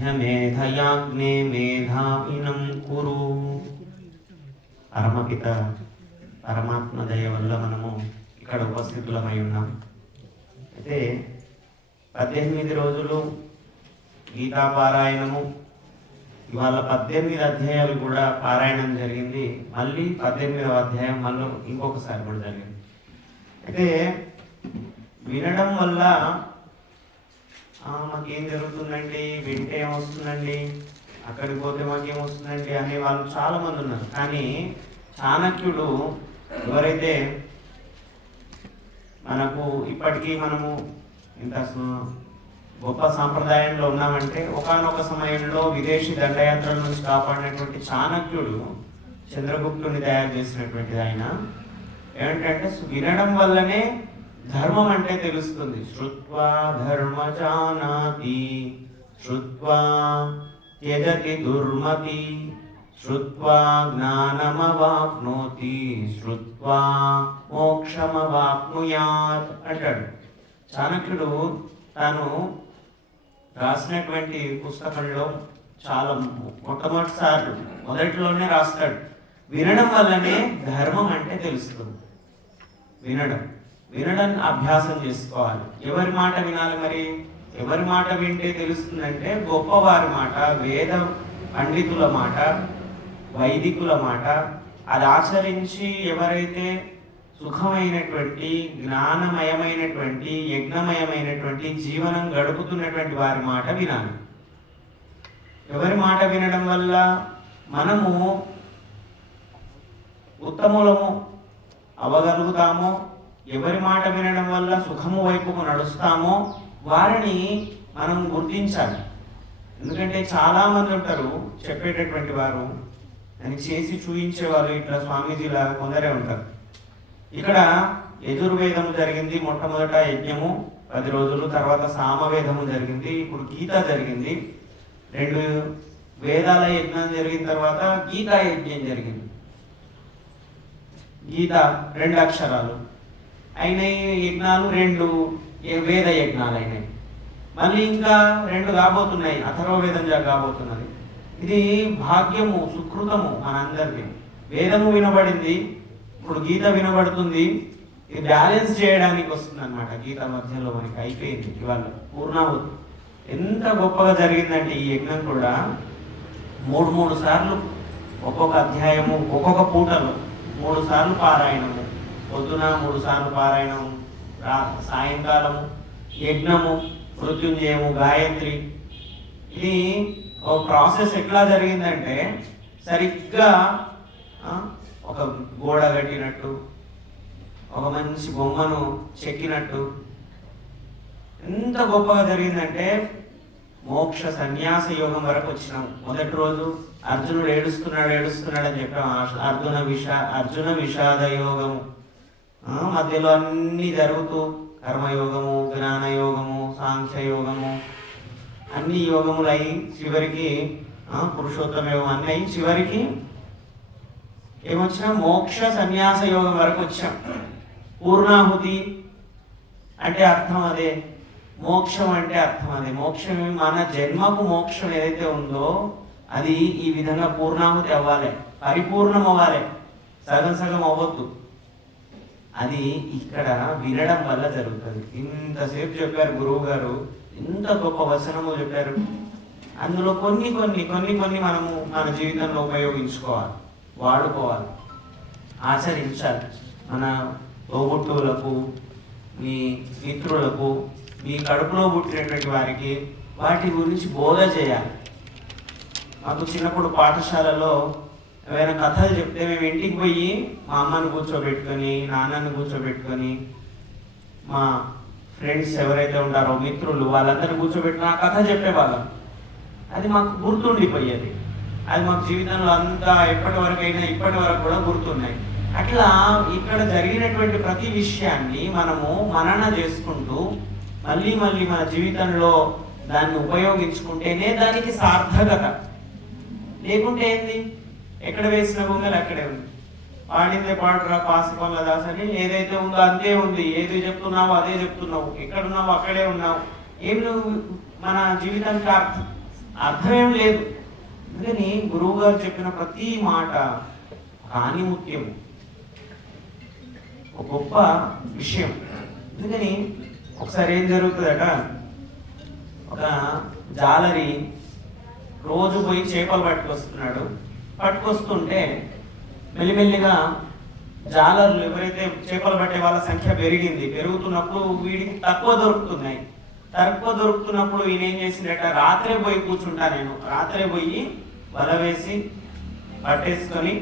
మధ్యమేధయాగ్నే మేధావినం కురు. పరమపిత పరమాత్మ దయ వల్ల మనము ఇక్కడ ఉపస్థితులమై ఉన్నాం. అయితే 18 రోజులు గీతా పారాయణము, ఇవాళ 18 అధ్యాయాలు కూడా పారాయణం జరిగింది. మళ్ళీ 18వ అధ్యాయం మళ్ళీ ఇంకొకసారి కూడా జరిగింది. అయితే వినడం వల్ల మాకేం జరుగుతుందండి, వింటే ఏమొస్తుందండి, అక్కడికి పోతే మాకేం వస్తుందండి అనే వాళ్ళు చాలా మంది ఉన్నారు. కానీ చాణక్యుడు ఎవరైతే మనకు ఇప్పటికీ మనము ఇంత గొప్ప సాంప్రదాయంలో ఉన్నామంటే, ఒకానొక సమయంలో విదేశీ దండయాత్రల నుంచి కాపాడినటువంటి చాణక్యుడు చంద్రగుప్తుని తయారు చేసినటువంటిది. ఆయన ఏమిటంటే వినడం వల్లనే ధర్మం అంటే తెలుస్తుంది. శ్రుత్వా ధర్మ జానాతి, శ్రుత్వా త్యజతి దుర్మతి, శ్రుత్వా జ్ఞానమవాప్నోతి, శ్రుత్వా మోక్షమవాప్నుయాత్ అంటాడు. చాణక్యుడు తాను రాసినటువంటి పుస్తకంలో చాలా మొదటిలోనే రాస్తాడు, వినడం వల్లనే ధర్మం అంటే తెలుస్తుంది. వినడం అభ్యాసం చేసుకోవాలి. ఎవరి మాట వినాలి మరి? ఎవరి మాట వింటే తెలుస్తుందంటే గొప్పవారి మాట, వేద పండితుల మాట, వైదికుల మాట. అది ఆచరించి ఎవరైతే సుఖమైనటువంటి, జ్ఞానమయమైనటువంటి, యజ్ఞమయమైనటువంటి జీవనం గడుపుతున్నటువంటి వారి మాట వినాలి. ఎవరి మాట వినడం వల్ల మనము ఉత్తములము అవ్వగలుగుతామో, ఎవరి మాట వినడం వల్ల సుఖము వైపుకు నడుస్తామో వారిని మనం గుర్తించాలి. ఎందుకంటే చాలా మంది ఉంటారు చెప్పేటటువంటి వారు, అని చేసి చూపించేవారు. ఇట్లా స్వామీజీలా కొందరే ఉంటారు. ఇక్కడ యజుర్వేదము జరిగింది, మొట్టమొదట యజ్ఞము 10 రోజులు, తర్వాత సామవేదము జరిగింది, ఇప్పుడు గీత జరిగింది. 2 వేదాల యజ్ఞం జరిగిన తర్వాత గీతా యజ్ఞం జరిగింది. గీత 2 అక్షరాలు అయినాయి, యజ్ఞాలు 2 వేద యజ్ఞాలు అయినాయి. మళ్ళీ ఇంకా 2 కాబోతున్నాయి, అథర్వవేదం కాబోతున్నది. ఇది భాగ్యము, సుకృతము మనందరికీ. వేదము వినబడింది, ఇప్పుడు గీత వినబడుతుంది. ఇది బ్యాలెన్స్ చేయడానికి వస్తుంది అనమాట. గీత మధ్యలో మనకి అయిపోయింది ఇవాళ పూర్ణాహుతి. ఎంత గొప్పగా జరిగిందంటే ఈ యజ్ఞం కూడా 3 సార్లు ఒక్కొక్క అధ్యాయము, ఒక్కొక్క పూటలో 3 సార్లు పారాయణము. పొద్దున 3 సార్లు పారాయణము, సాయంకాలము యజ్ఞము, మృత్యుంజయము, గాయత్రి. ఇది ఒక ప్రాసెస్ ఎట్లా జరిగిందంటే, సరిగ్గా ఒక గోడ కట్టినట్టు, ఒక మంచి బొమ్మను చెక్కినట్టు ఎంత గొప్పగా జరిగిందంటే, మోక్ష సన్యాస యోగం వరకు వచ్చినాం. మొదటి రోజు అర్జునుడు ఏడుస్తున్నాడు అని చెప్పాం. అర్జున విషాద యోగము, మధ్యలో అన్ని జరుగుతూ కర్మయోగము, జ్ఞానయోగము, సాంఖ్యయోగము, అన్ని యోగములు అయి చివరికి పురుషోత్తమ యోగం అన్నీ అయి చివరికి ఏమొచ్చినా మోక్ష సన్యాస యోగం వరకు వచ్చాం. పూర్ణాహుతి అంటే అర్థం అదే, మోక్షం అంటే అర్థం అదే. మోక్షం మన జన్మకు మోక్షం ఏదైతే ఉందో అది ఈ విధంగా పూర్ణాహుతి అవ్వాలి, పరిపూర్ణం అవ్వాలి, సగం సగం అవ్వద్దు. అది ఇక్కడ వినడం వల్ల జరుగుతుంది. ఇంతసేపు చెప్పారు గురువు గారు, ఇంత గొప్ప వచనము చెప్పారు. అందులో కొన్ని మనము మన జీవితంలో ఉపయోగించుకోవాలి, వాడుకోవాలి, ఆచరించాలి. మన తోబుట్టువులకు, మీ మిత్రులకు, మీ కడుపులో పుట్టినటువంటి వారికి వాటి గురించి బోధ చేయాలి. మాకు చిన్నప్పుడు పాఠశాలలో ఏమైనా కథలు చెప్తే మేము ఇంటికి పోయి మా అమ్మని కూర్చోబెట్టుకొని, నాన్నని కూర్చోబెట్టుకొని, మా ఫ్రెండ్స్ ఎవరైతే ఉంటారో మిత్రులు వాళ్ళందరినీ కూర్చోబెట్టుకుని ఆ కథ చెప్పేవాళ్ళం. అది మాకు గుర్తుండిపోయేది. అది మాకు జీవితంలో అంతా ఇప్పటి వరకు కూడా గుర్తున్నాయి. అట్లా ఇక్కడ జరిగినటువంటి ప్రతి విషయాన్ని మనము మనన చేసుకుంటూ మళ్ళీ మన జీవితంలో దాన్ని ఉపయోగించుకుంటేనే దానికి సార్థకత. లేకుంటే ఏంది, ఎక్కడ వేసిన బొమ్మలు అక్కడే ఉంది, పాడిందే పాడురా పాసకొల్ల దాసని ఏదైతే ఉందో అంతే ఉంది, ఏది చెప్తున్నావు అదే చెప్తున్నావు, ఎక్కడున్నావు అక్కడే ఉన్నావు. ఏం నువ్వు మన జీవితానికి అర్థమేం లేదు. అందుకని గురువు గారు చెప్పిన ప్రతి మాట ఆణిముత్యము, ఒక గొప్ప విషయం. అందుకని ఒకసారి ఏం జరుగుతుందట, ఒక జాలరి రోజు పోయి చేపలు పట్టుకొస్తున్నాడు. పట్టుకొస్తుంటే మెల్లిమెల్లిగా జాలర్లు ఎవరైతే చేపలు పట్టే వాళ్ళ సంఖ్య పెరిగింది. పెరుగుతున్నప్పుడు వీడికి తక్కువ దొరుకుతున్నప్పుడు ఈయన ఏం చేసిందట, రాత్రే పోయి కూర్చుంటా, నేను రాత్రే పోయి వల వేసి పట్టేసుకొని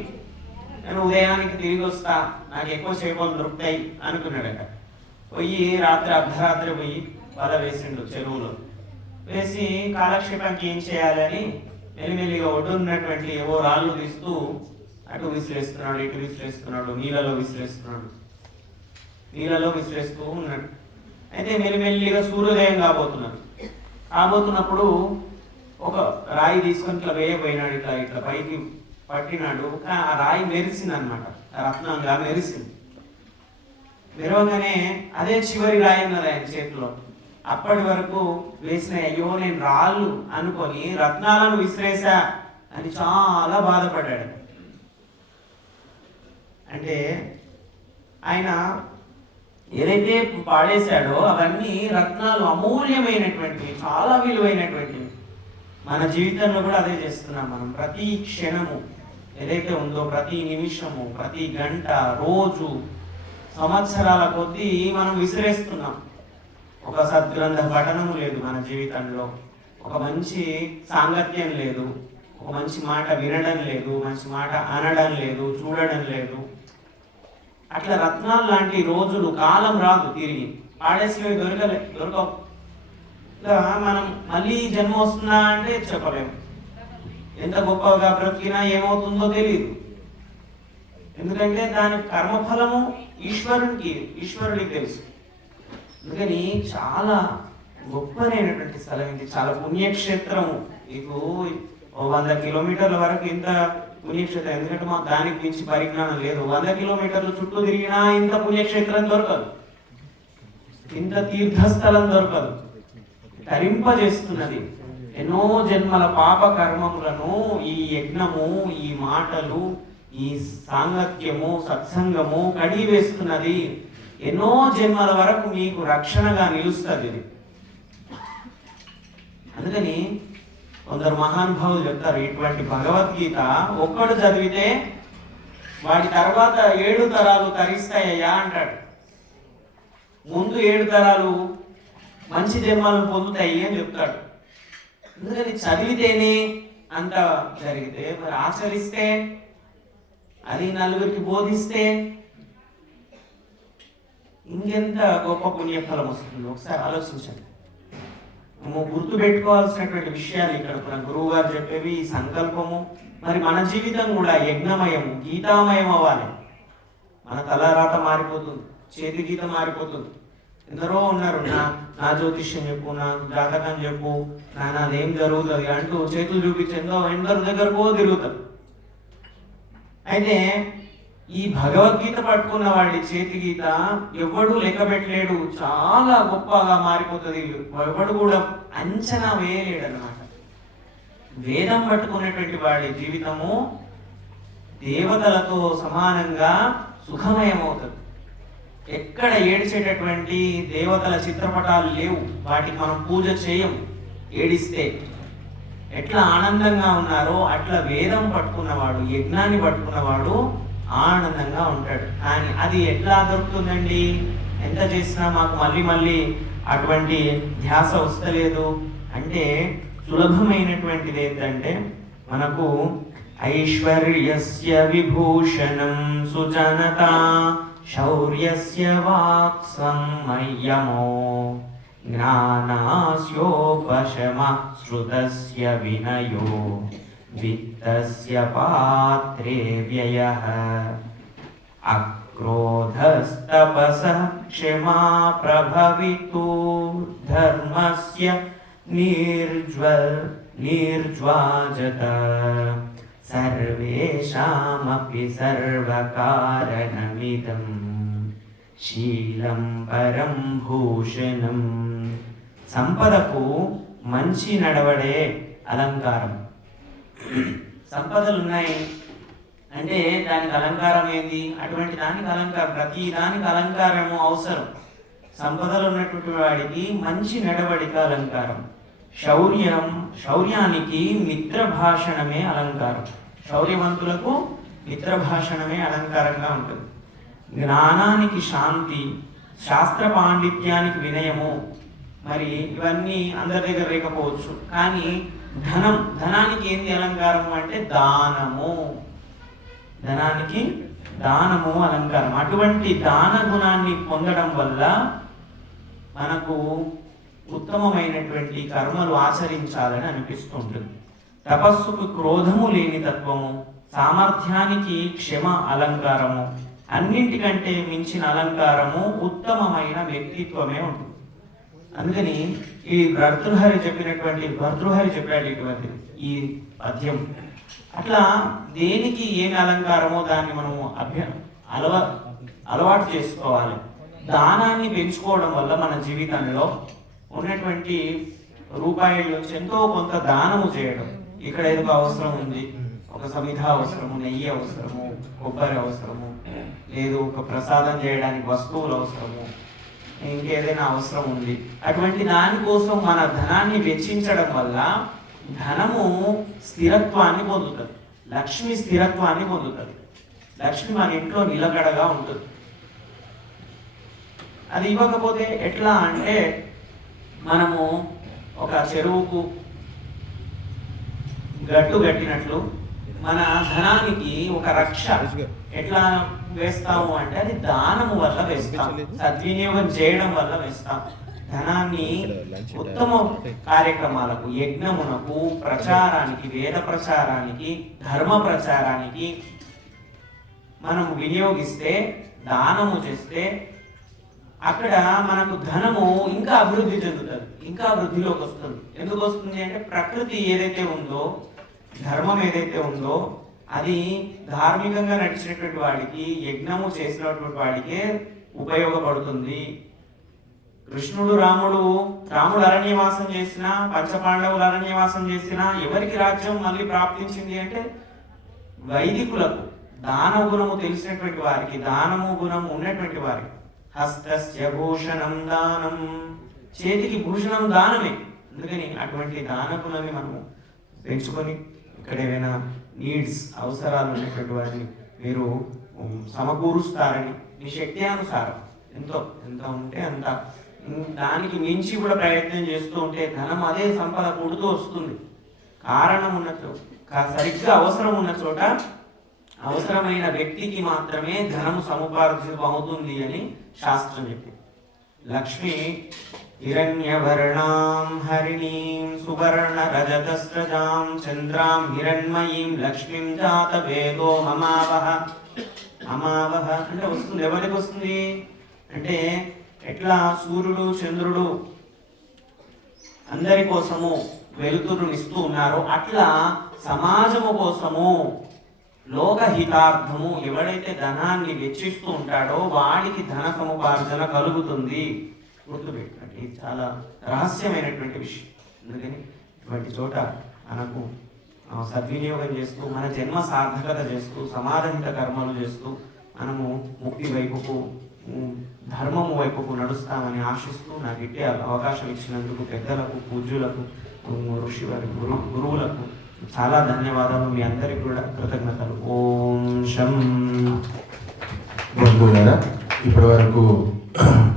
నేను ఉదయానికి తిరిగి వస్తా, నాకు ఎక్కువ చేపలు దొరుకుతాయి అనుకున్నాడట. పోయి అర్ధరాత్రి పోయి వల వేసిండు చెరువులో. వేసి కాలక్షేపానికి ఏం చేయాలని మెల్లిమెల్లిగా ఒడ్డున్నటువంటి ఏవో రాళ్ళు తీస్తూ అటు విసిరేస్తున్నాడు, ఇటు విసిరేస్తున్నాడు, నీళ్ళలో విసిరేస్తూ ఉన్నాడు. అయితే మెల్లిమెల్లిగా సూర్యోదయం కాబోతున్నప్పుడు ఒక రాయి తీసుకొని ఇట్లా వేయబోయినాడు, ఇట్లా పైకి పట్టినాడు. ఆ రాయి మెరిసింది అనమాట, రత్నంగా మెరిసింది. మెరవగానే అదే చివరి రాయి ఉన్నది ఆయన చేతిలో. అప్పటి వరకు వేసిన అయ్యో నేను రాళ్ళు అనుకొని రత్నాలను విసిరేసా అని చాలా బాధపడ్డాడు. అంటే ఆయన ఏదైతే పాడేశాడో అవన్నీ రత్నాలు, అమూల్యమైనటువంటివి, చాలా విలువైనటువంటివి. మన జీవితంలో కూడా అదే చేస్తున్నాం మనం. ప్రతి క్షణము ఏదైతే ఉందో, ప్రతి నిమిషము, ప్రతి గంట, రోజు, సంవత్సరాల కొద్దీ మనం విసిరేస్తున్నాం. ఒక సద్గ్రంథ పఠనము లేదు మన జీవితంలో, ఒక మంచి సాంగత్యం లేదు, ఒక మంచి మాట వినడం లేదు, మంచి మాట అనడం లేదు, చూడడం లేదు. అట్లా రత్నాలు లాంటి రోజులు, కాలం రాదు తిరిగి, పాడేసినవి దొరకవు. ఇట్లా మనం మళ్ళీ జన్మ వస్తుందా అంటే చెప్పలేము. ఎంత గొప్పగా బ్రతికినా ఏమవుతుందో తెలియదు. ఎందుకంటే దాని కర్మఫలము ఈశ్వరుడికి తెలుసు. అందుకని చాలా గొప్పనైనటువంటి స్థలం ఇది, చాలా పుణ్యక్షేత్రము. మీకు 100 కిలోమీటర్ల వరకు ఇంత పుణ్యక్షేత్రం, ఎందుకంటే మాకు దానికి మించి పరిజ్ఞానం లేదు. 100 కిలోమీటర్లు చుట్టూ తిరిగినా ఇంత పుణ్యక్షేత్రం దొరకదు, ఇంత తీర్థస్థలం దొరకదు. తరింపజేస్తున్నది ఎన్నో జన్మల పాప కర్మములను ఈ యజ్ఞము, ఈ మాటలు, ఈ సాంగత్యము, సత్సంగము కడిగి వేస్తున్నది. ఎన్నో జన్మల వరకు మీకు రక్షణగా నిలుస్తుంది ఇది. అందుకని కొందరు మహానుభావులు చెప్తారు, ఇటువంటి భగవద్గీత ఒక్కడు చదివితే వాడి తర్వాత 7 తరాలు తరిస్తాయ్యా అంటాడు. ముందు 7 తరాలు మంచి జన్మలను పొందుతాయి అని చెప్తాడు. అందుకని చదివితేనే అంత జరిగితే, మరి ఆచరిస్తే, అది నలుగురికి బోధిస్తే ఇంకెంత గొప్ప పుణ్యఫలం వస్తుంది. ఒకసారి ఆలోచించండి. మేము గుర్తు పెట్టుకోవాల్సినటువంటి విషయాలు ఇక్కడ మన గురువు గారు చెప్పేవి, ఈ సంకల్పము. మరి మన జీవితం కూడా యజ్ఞమయము, గీతామయం అవ్వాలి. మన తలరాత మారిపోతుంది, చేతి గీత మారిపోతుంది. ఎందరో ఉన్నారు, నా జ్యోతిష్యం చెప్పు, నా జాతకం చెప్పు, నాదేం జరుగుతుంది అంటూ చేతులు చూపించేందో ఎందరు దగ్గరకో తిరుగుతారు. అయితే ఈ భగవద్గీత పట్టుకున్న వాళ్ళ చేతి గీత ఎవడు లెక్క పెట్టలేడు, చాలా గొప్పగా మారిపోతుంది. ఎవడు కూడా అంచనా వేయలేడు అన్నమాట. వేదం పట్టుకున్నటువంటి వాళ్ళ జీవితము దేవతలతో సమానంగా సుఖమయమవుతుంది. ఎక్కడ ఏడిచేటటువంటి దేవతల చిత్రపటాలు లేవు, వాటికి మనం పూజ చేయం. ఏడిస్తే ఎట్లా ఆనందంగా ఉన్నారో అట్లా వేదం పట్టుకున్నవాడు, యజ్ఞాన్ని పట్టుకున్నవాడు ఆనందంగా ఉంటాడు. కానీ అది ఎట్లా దొరుకుతుందండి? ఎంత చేసినా మాకు మళ్ళీ అటువంటి ధ్యాస వస్తలేదు అంటే సులభమైనటువంటిది ఏంటంటే, మనకు ఐశ్వర్యస్య విభూషణం సుజనత శౌర్యస్య వాక్ సంయమో జ్ఞానాస్యోపశమ శ్రుతస్య వినయో విత్తస్య పాత్రే వ్యయః అక్రోధస్తపసః క్షమా ప్రభవితో ధర్మస్య నిర్జ్వాజత సర్వేషామపి సర్వకారణమిదం శీలం పరం భూషణం. సంపదకు మంచి నడవడే అలంకారం. సంపదలు ఉన్నాయి అంటే దానికి అలంకారం ఏంది? అటువంటి దానికి అలంకారం, ప్రతి దానికి అలంకారము అవసరం. సంపదలు ఉన్నటువంటి వాడికి మంచి నడవడిక అలంకారం. శౌర్యానికి మిత్ర భాషణమే అలంకారం. శౌర్యవంతులకు మిత్ర భాషణమే అలంకారంగా ఉంటుంది. జ్ఞానానికి శాంతి, శాస్త్ర పాండిత్యానికి వినయము. మరి ఇవన్నీ అందరి దగ్గర లేకపోవచ్చు, కానీ ధనానికి ఏంది అలంకారము అంటే దానము. ధనానికి దానము అలంకారం. అటువంటి దాన గుణాన్ని పొందడం వల్ల మనకు ఉత్తమమైనటువంటి కర్మలు ఆచరించాలని అనిపిస్తుంటుంది. తపస్సుకు క్రోధము లేని తత్వము, సామర్థ్యానికి క్షమ అలంకారము, అన్నింటికంటే మించిన అలంకారము ఉత్తమమైన వ్యక్తిత్వమే ఉంటుంది. అందుకని ఈ భర్తృహరి చెప్పాడు ఇటువంటి ఈ పద్యం. అట్లా దేనికి ఏమి అలంకారమో దాన్ని మనము అలవాటు చేసుకోవాలి. దానాన్ని పెంచుకోవడం వల్ల మన జీవితంలో ఉన్నటువంటి రూపాయల నుంచి ఎంతో కొంత దానము చేయడం. ఇక్కడ ఏదో అవసరం ఉంది, ఒక సమిధ అవసరము, నెయ్యి అవసరము, కొబ్బరి అవసరము, లేదు ఒక ప్రసాదం చేయడానికి వస్తువులు అవసరము, ఇంకేదైనా అవసరం ఉంది. అటువంటి దానికోసం మన ధనాన్ని వెచ్చించడం వల్ల ధనము స్థిరత్వాన్ని పొందుతుంది, లక్ష్మి స్థిరత్వాన్ని పొందుతుంది. లక్ష్మి మన ఇంట్లో నిలకడగా ఉంటుంది. అది ఇవ్వకపోతే ఎట్లా అంటే, మనము ఒక చెరువుకు గట్టు కట్టినట్లు మన ధనానికి ఒక రక్ష ఎట్లా వేస్తాము అంటే అది దానము వల్ల వేస్తాం, సద్వినియోగం చేయడం వల్ల వేస్తాం. ధనాన్ని ఉత్తమ కార్యక్రమాలకు, యజ్ఞమునకు, ప్రచారానికి, వేద ప్రచారానికి, ధర్మ ప్రచారానికి మనం వినియోగిస్తే, దానము చేస్తే అక్కడ మనకు ధనము ఇంకా అభివృద్ధి చెందుతుంది, ఇంకా వృద్ధిలోకి వస్తుంది. ఎందుకు వస్తుంది అంటే ప్రకృతి ఏదైతే ఉందో, ధర్మం ఏదైతే ఉందో అది ధార్మికంగా నడిచినటువంటి వాడికి, యజ్ఞము చేసినటువంటి వాడికే ఉపయోగపడుతుంది. కృష్ణుడు రాముడు అరణ్యవాసం చేసినా, పంచపాండవులు అరణ్యవాసం చేసినా ఎవరికి రాజ్యం మళ్ళీ ప్రాప్తించింది అంటే వైదికులకు, దాన గుణము తెలిసినటువంటి వారికి, దానము గుణము ఉన్నటువంటి వారికి. హస్తస్య భూషణం దానం, చేతికి భూషణం దానమే. అందుకని అటువంటి దాన గుణాన్ని మనము పెంచుకొని ఇక్కడ ఏమైనా నీడ్స్, అవసరాలు ఉన్నటువంటి వారిని మీరు సమకూరుస్తారని మీ శక్తి అనుసారం ఎంత ఉంటే అంత, దానికి మించి కూడా ప్రయత్నం చేస్తూ ఉంటే ధనం అదే సంపద కూడుతూ వస్తుంది. కారణం ఉన్న చోట, సరిగ్గా అవసరం ఉన్న చోట అవసరమైన వ్యక్తికి మాత్రమే ధనము సముపార్జితం అవుతుంది అని శాస్త్రం చెప్పింది. లక్ష్మి హిరణ్యవర్ణాం హరిణీం సువర్ణ రజతస్రజాం చంద్రాం హిరణ్మయీం లక్ష్మీం జాత వేదో మమావహ. అంటే వస్తుంది, ఎవరికి వస్తుంది అంటే ఎట్లా సూర్యుడు చంద్రుడు అందరి కోసము వెలుతురుని ఇస్తూ ఉన్నారో అట్లా సమాజము కోసము, లోకహితార్థము ఎవడైతే ధనాన్ని వెచ్చిస్తూ ఉంటాడో వాడికి ధన సముపార్జన కలుగుతుంది. గుర్తుపెట్టండి, ఇది చాలా రహస్యమైనటువంటి విషయం. అందుకని ఇటువంటి చోట మనకు సద్వినియోగం చేస్తూ, మన జన్మ సార్థకత చేస్తూ, సమాజహిత కర్మలు చేస్తూ మనము ముక్తి వైపుకు, ధర్మము వైపుకు నడుస్తామని ఆశిస్తూ నాకు ఇట్టే అవకాశం ఇచ్చినందుకు పెద్దలకు, పూజ్యులకు, గురువులకు చాలా ధన్యవాదాలు. మీ అందరికీ కూడా కృతజ్ఞతలు. ఓం శం. ఇప్పటి వరకు